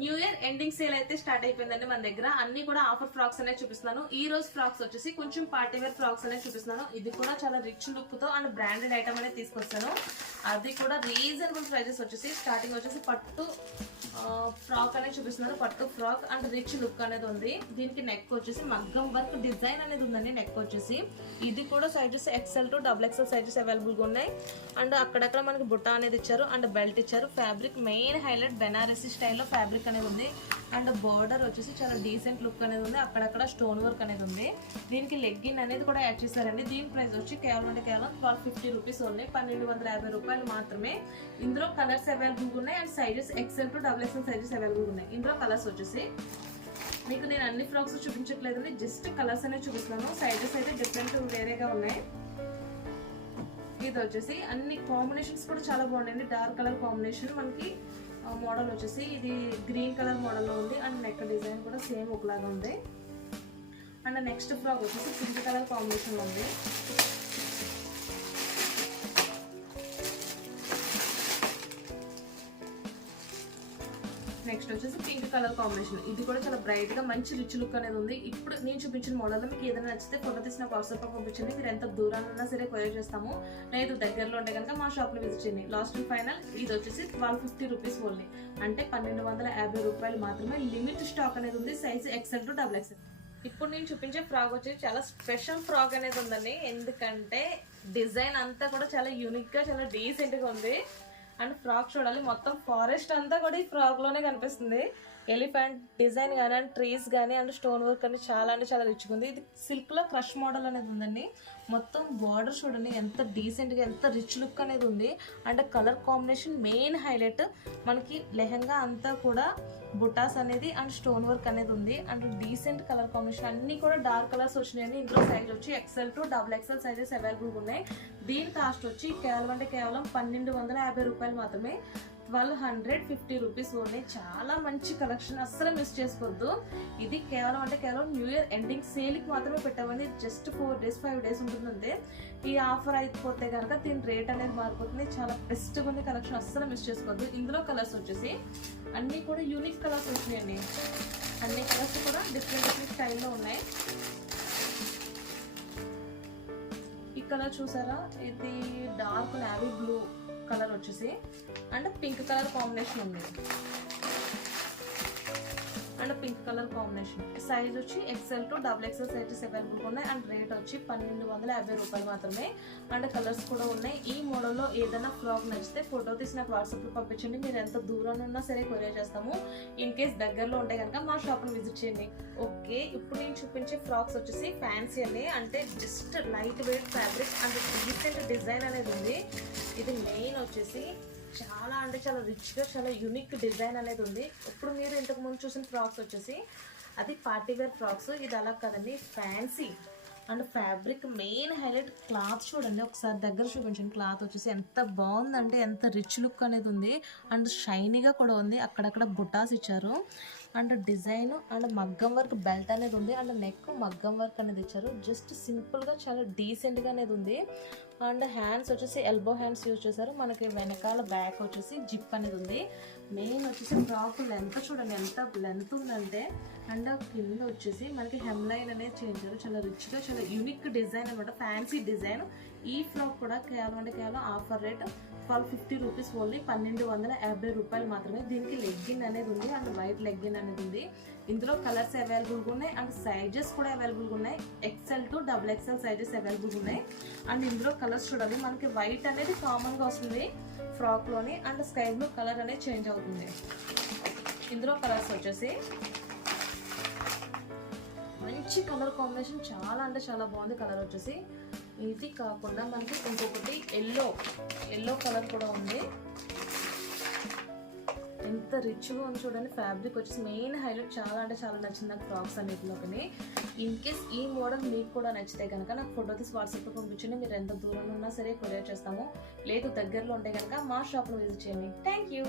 New year ending sale అయితే start అయిపోయిందండి మన దగ్గర. అన్ని కూడా ఆఫర్ ఫ్రాక్స్ అనేది చూపిస్తున్నాను. ఈ రోజు ఫ్రాక్స్ వచ్చేసి కొంచెం పార్టీ వేర్ ఫ్రాక్స్ అనేది చూపిస్తున్నాను. ఇది కూడా చాలా రిచ్ లుక్ తో అండ్ బ్రాండెడ్ ఐటమ్ అనేది తీసుకొస్తాను. అది కూడా రీజనబుల్ ప్రైజెస్ వచ్చేసి స్టార్టింగ్ వచ్చేసి పట్టు ఫ్రాక్ అనేది చూపిస్తున్నాను. పట్టు ఫ్రాక్ అండ్ రిచ్ లుక్ అనేది ఉంది. దీనికి నెక్ వచ్చేసి మగ్గం వర్క్ డిజైన్ అనేది ఉందండి. నెక్ వచ్చేసి ఇది కూడా sizes XL to XXL sizes available గా ఉన్నాయి. అండ్ అక్కడక్కడ మనకి బుట్ట అనేది ఇచ్చారు అండ్ బెల్ట్ ఇచ్చారు. ఫ్యాబ్రిక్ మెయిన్ హైలైట్ బెనారసీ స్టైల్లో ఫ్యాబ్రిక్ అనేది ఉంది. అండ్ బోర్డర్ వచ్చేసి చాలా డీసెంట్ లుక్ అనేది ఉంది. అక్కడక్కడ స్టోన్ వర్క్ అనేది ఉంది. దీనికి లెగ్గిన్ అనేది కూడా యాడ్ చేశారండి. దీని ప్రైస్ వచ్చి కేవలం 1250 రూపీస్ ఓన్లీ, 1250 రూపాయలు మాత్రమే. ఇందులో కలర్స్ అవైలబుల్ ఉన్నాయి and sizes XL to XXL sizes available ఉన్నాయి. ఇందులో కలర్స్ వచ్చేసి మీకు నేను అన్ని ఫ్రాక్స్ చూపించట్లేదండి, జస్ట్ కలర్స్ అనేవి చూపిస్తున్నాను. సైజెస్ అయితే డిఫరెంట్ వేరేగా ఉన్నాయి. ఇది వచ్చేసి అన్ని కాంబినేషన్స్ కూడా చాలా బాగున్నాయండి. డార్క్ కలర్ కాంబినేషన్ మనకి మోడల్ వచ్చేసి ఇది గ్రీన్ కలర్ మోడల్లో ఉంది అండ్ నెక్ డిజైన్ కూడా సేమ్ ఒకలాగా ఉంది. అండ్ నెక్స్ట్ ఫ్రాక్ వచ్చేసి పింక్ కలర్ కాంబినేషన్ ఉంది. నెక్స్ట్ వచ్చేసి పింక్ కలర్ కాంబినేషన్. ఇది కూడా చాలా బ్రైట్ గా మంచి రిచ్ లుక్ అనేది ఉంది. ఇప్పుడు నేను చూపించిన మోడల్ మీకు ఏదైనా నచ్చితే ఫోటో తీసిన వాట్సాప్ లో పంపించండి. మీరు ఎంత దూరాన్ని ఉన్నా సరే కొరియర్ చేస్తాము. లేదు దగ్గరలో ఉంటే కనుక మా షాప్ లో విజిట్ చేయండి. లాస్ట్ అండ్ ఫైనల్ ఇది వచ్చేసి 1250 రూపీస్ ఓన్లీ, అంటే 1250 రూపాయలు మాత్రమే. లిమిట్ స్టాక్ అనేది ఉంది. Size XL to XXL. ఇప్పుడు నేను చూపించే ఫ్రాక్ వచ్చేసి చాలా స్పెషల్ ఫ్రాక్ అనేది ఉందండి. ఎందుకంటే డిజైన్ అంతా కూడా చాలా యూనిక్ గా చాలా డీసెంట్ గా ఉంది. అండ్ ఫ్రాక్ చూడాలి, మొత్తం ఫారెస్ట్ అంతా కూడా ఈ ఫ్రాక్ లోనే కనిపిస్తుంది. ఎలిఫెంట్ డిజైన్ కానీ అండ్ ట్రీస్ కానీ అండ్ స్టోన్ వర్క్ అని చాలా అంటే చాలా రిచ్గా ఉంది. ఇది సిల్క్ లో క్రష్ మోడల్ అనేది ఉందండి. మొత్తం బార్డర్ చూడండి ఎంత డీసెంట్ గా ఎంత రిచ్ లుక్ అనేది ఉంది. And colour combination main highlight. మనకి లెహంగా అంతా కూడా బుటాస్ అనేది అండ్ స్టోన్ వర్క్ అనేది ఉంది. అండ్ డీసెంట్ కలర్ కాంబినేషన్ అన్ని కూడా డార్క్ కలర్స్ వచ్చినాయండి. ఇందులో సైజ్ వచ్చి XL to XXL sizes available ఉన్నాయి. దీని కాస్ట్ వచ్చి కేవలం 1250 రూపాయలు మాత్రమే, 1250 రూపీస్ ఓన్లీ. చాలా మంచి కలెక్షన్, అస్సలు మిస్ చేసుకోవద్దు. ఇది కేవలం న్యూ ఇయర్ ఎండింగ్ సేల్ కి మాత్రమే పెట్టామండి. జస్ట్ 4 days 5 days ఉంటుందంటే ఈ ఆఫర్ అయిపోతే కనుక దీని రేట్ అనేది మారిపోతుంది. చాలా బెస్ట్ గా ఉంది కలెక్షన్, అస్సలు మిస్ చేసుకోవద్దు. ఇందులో కలర్స్ వచ్చేసి అన్ని కూడా యూనిక్ కలర్స్ వచ్చినాయండి. అన్ని కలర్స్ కూడా డిఫరెంట్ స్టైల్లో ఉన్నాయి. ఈ కలర్ చూసారా, ఇది డార్క్ నావీ బ్లూ కలర్ వచ్చేసి అండ్ పింక్ కలర్ కాంబినేషన్ ఉంది. And pink colour combination size వచ్చి XL to XXL sizes available ఉన్నాయి. అండ్ రేట్ వచ్చి 1250 రూపాయలు మాత్రమే. అండ్ కలర్స్ కూడా ఉన్నాయి. ఈ మోడల్లో ఏదైనా ఫ్రాక్ నచ్చితే ఫోటో తీసి నాకు వాట్సాప్లో పంపించండి. మీరు ఎంత దూరం ఉన్నా సరే కొరియర్ చేస్తాము. ఇన్ కేస్ దగ్గరలో ఉంటే కనుక మా షాప్ను విజిట్ చేయండి. ఓకే, ఇప్పుడు నేను చూపించే ఫ్రాక్స్ వచ్చేసి ఫ్యాన్సీ అండి. అంటే just light weight fabric and decent design అనేది ఉంది. ఇది మెయిన్ వచ్చేసి చాలా అంటే చాలా రిచ్గా చాలా యూనిక్ డిజైన్ అనేది ఉంది. ఇప్పుడు మీరు ఇంతకు ముందు చూసిన ఫ్రాక్స్ వచ్చేసి అది పార్టీ వేర్ ఫ్రాక్స్. ఇది అలా కదండి, fancy and fabric main highlight. Cloth చూడండి ఒకసారి దగ్గర చూపించండి. క్లాత్ వచ్చేసి ఎంత బాగుందంటే ఎంత రిచ్ లుక్ అనేది ఉంది. అండ్ షైనీగా కూడా ఉంది. అక్కడక్కడ బుటాస్ ఇచ్చారు. అండ్ డిజైన్ అండ్ మగ్గం వర్క్ బెల్ట్ అనేది ఉంది. అండ్ నెక్ మగ్గం వర్క్ అనేది ఇచ్చారు. జస్ట్ సింపుల్గా చాలా డీసెంట్గా అనేది ఉంది. అండ్ హ్యాండ్స్ వచ్చేసి ఎల్బో హ్యాండ్స్ యూజ్ చేశారు. మనకి వెనకాల బ్యాక్ వచ్చేసి జిప్ అనేది ఉంది. మెయిన్ వచ్చేసి ఫ్రాక్ లెంత్ చూడండి ఎంత లెంత్ ఉందంటే. అండ్ కింద వచ్చేసి మనకి హెమ్ లైన్ అనేది చేయించారు. చాలా రిచ్గా చాలా యూనిక్ డిజైన్ అనమాట, ఫ్యాన్సీ డిజైన్. ఈ ఫ్రాక్ కూడా కేవలం ఆఫర్ రేట్ 1250 రూపీస్ ఓన్లీ, 1250 రూపాయలు మాత్రమే. దీనికి లెగ్గిన్ అనేది ఉంది అండ్ వైట్ లెగ్గిన్ అనేది ఉంది. ఇందులో కలర్స్ అవైలబుల్గా ఉన్నాయి అండ్ సైజెస్ కూడా అవైలబుల్గా ఉన్నాయి. XL to XXL సైజెస్ అవైలబుల్గా ఉన్నాయి. అండ్ ఇందులో కలర్స్ చూడాలి, మనకి వైట్ అనేది కామన్గా వస్తుంది ఫ్రాక్లోని అండ్ స్కై బ్లూ కలర్ అనేది చేంజ్ అవుతుంది. ఇందులో కలర్స్ వచ్చేసి మంచి కలర్ కాంబినేషన్, చాలా అంటే చాలా బాగుంది కలర్ వచ్చేసి. ఇది కాకుండా మనకి ఇంకొకటి ఎల్లో కలర్ కూడా ఉంది. ఎంత రిచ్గా ఉంది చూడండి. ఫ్యాబ్రిక్ వచ్చేసి మెయిన్ హైలైట్. చాలా అంటే చాలా నచ్చింది నాకు ఫ్రాక్స్ అన్నిటిలోకి. ఇన్ కేస్ ఈ మోడల్ మీకు కూడా నచ్చితే కనుక నాకు ఫోటో తీసి వాట్సాప్లో పంపించండి. మీరు ఎంత దూరంలో ఉన్నా సరే కొరియర్ చేస్తాము. లేదు దగ్గరలో ఉంటే కనుక మా షాప్లో విజిట్ చేయండి. Thank you.